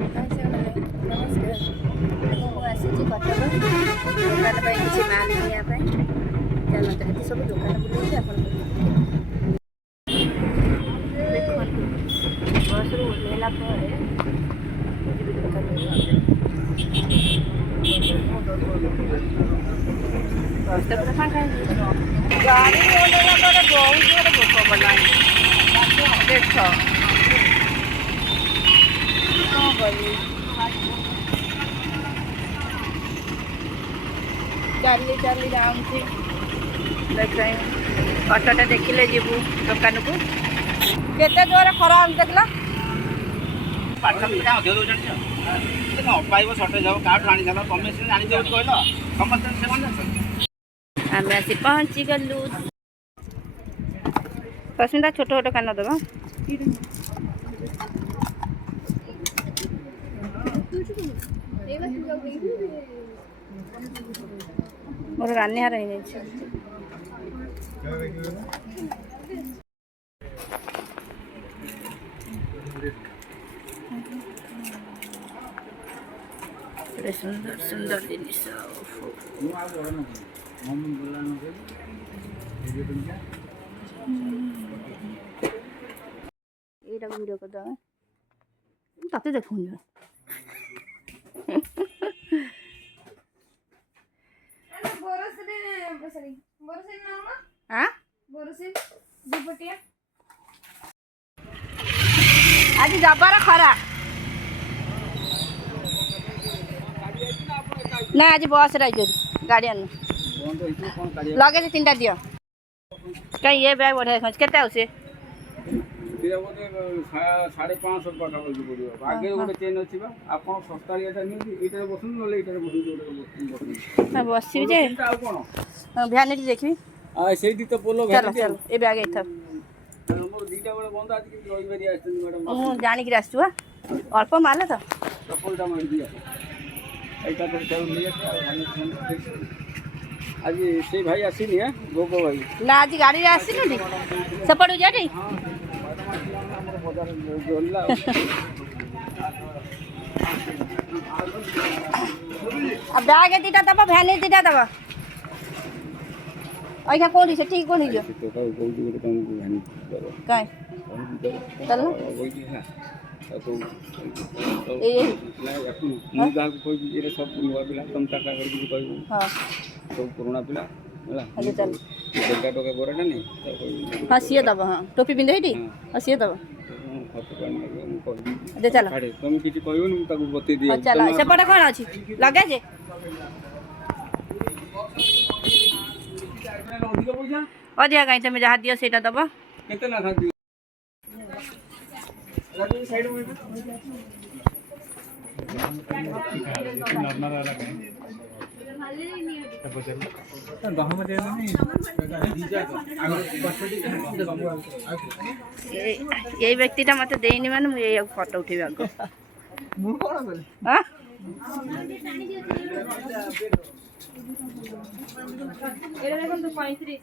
नमस्कार आसी कटक दुकान पर किसी माल किनापी चलता ये सब दुकान बुले आप देखो बस रू ओह्लैला बस पूरा फाँका गाड़ी ओह्लैला बहुत जोर भोक पड़ानी देख कौन करी चली चली जाऊँगी देख अटोटा देखिले जीवु दुकान को केते जोर खरा देखला आम आसी पहुँची गलु पसंदा छोट छोट कान दबा मोर रानी हार सुंदर सुंदर जिनिस ये वीडियो कर ताते देखूँ आज जबार खरा ना आज बस गाड़ी आन लगेज 3टा दियो कहीं ये बैग बढ़िया देखा केते आउसे 550 पाखा पड़ो आगे गोटे चेन अच्छी आप सस्ता ये बसन ना बस भैनिटी देखी से तो पोलो चलो चलो ये बैग इतना मोर दीटा बेले बंद आज कि रविवारी आछन मैडम मु जानिक आसु अल्प माल तो चप्पलटा मार दिया एटा तो चल लिया आज से भाई आसीनी है गोगो भाई ना आज गाड़ी रे आसीनी सेपटू जाटी बैग दीटा दबा भैन दीटा दबा अइखा कोनी से ठीक कोनी जो काय चल ए मु गाह को कोई ये सब नुवा पिला तुम टाका करके कहबो हां सब पुराना पिला होला अरे चल बेटा टका गोराटा नहीं हां सिए दबा हां टोपी पिंदे हेटी हां सिए दबा दे चल तुम किछि कहबो न ताको बते दियो चल सेपटे कोन अछि लगे जे अधिका कहीं तुम जहाँ दियो सेटा दबा केते ना खाती राजू साइड में नॉर्मल वाला कहीं ये व्यक्तिटा मत देनी माने मु ये फोटो उठेबे आगो मु कोन बोले हां एरा देखन तो 35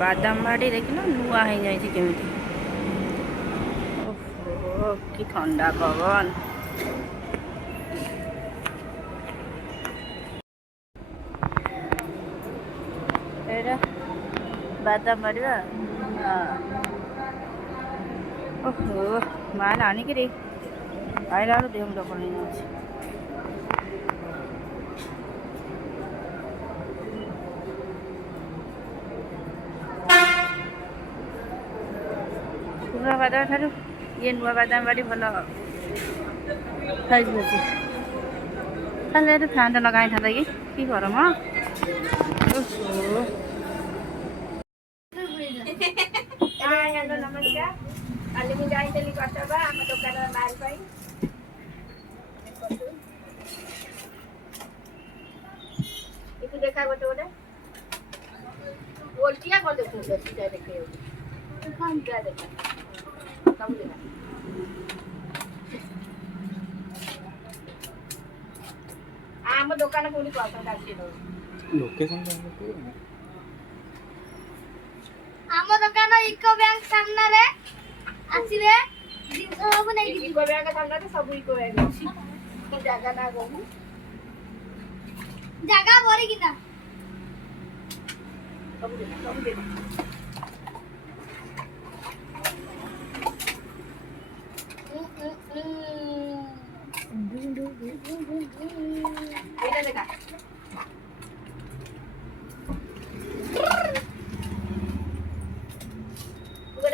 बादाम बाड़ी देखिलो नुआ हो जाई केमिति ओहो कि ठंडा पवन एरा बादाम बाड़ी ओहो माल आनी कि रे आइला देह मुंड पड़े जाଉଛି पुरा बादाम ठारू ये नुआ बादाम बाड़ी भल साइज अच्छे ताले तो फैन लगाई था कि गरम नमस्कार काली मुझे जाइली कटक आम दुकान माल पाई देखा गोटे गोटे बोलटिया कर देखो सीधा देखे हम क्या देखा सब देखा आम दुकान कोनी पास डाकी दो लोकेशन आम दुकान इको बैंक सामने रे आसीबे ଜିନିଷ ସବୁ ନେଇକି ଇକୋ ବ୍ୟାଗ ସାମ୍ନାରେ ସବୁ ଇକୋ ବ୍ୟାଗ ଅଛି ତୁ ଜାଗା ନା କହୁ ଜାଗା ଭରିକିନା ସବୁ ଦେ ଏଇଟା ଦେଖା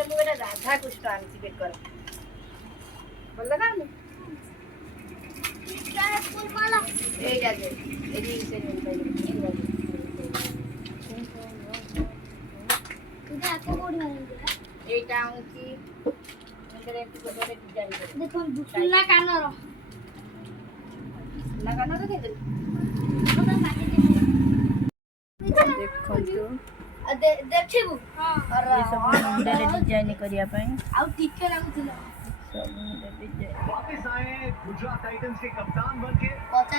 ମୁଁ ଗୋଟେ ରାଧା କୃଷ୍ଣ ଆଣିଛି ବେକର ଭଲ ଲାଗୁନି এইটা যে এই যে এইটা আনছি এটারে একটু করে ডিজাইন করে দেখুন সুনা কানর না কানো তো দেখ ଦେଖନ୍ତୁ ଦେଖିବୁ ଏ ସବୁ ମୁଣ୍ଡରେ ଡିଜାଇନ କରିବା ପାଇଁ ଆଉ ଟିକେ ଲାଗୁଥିଲା ସବୁ ମୁଣ୍ଡରେ ଡିଜାଇନ वापस आए गुजरात टाइटंस के कप्तान बनके 50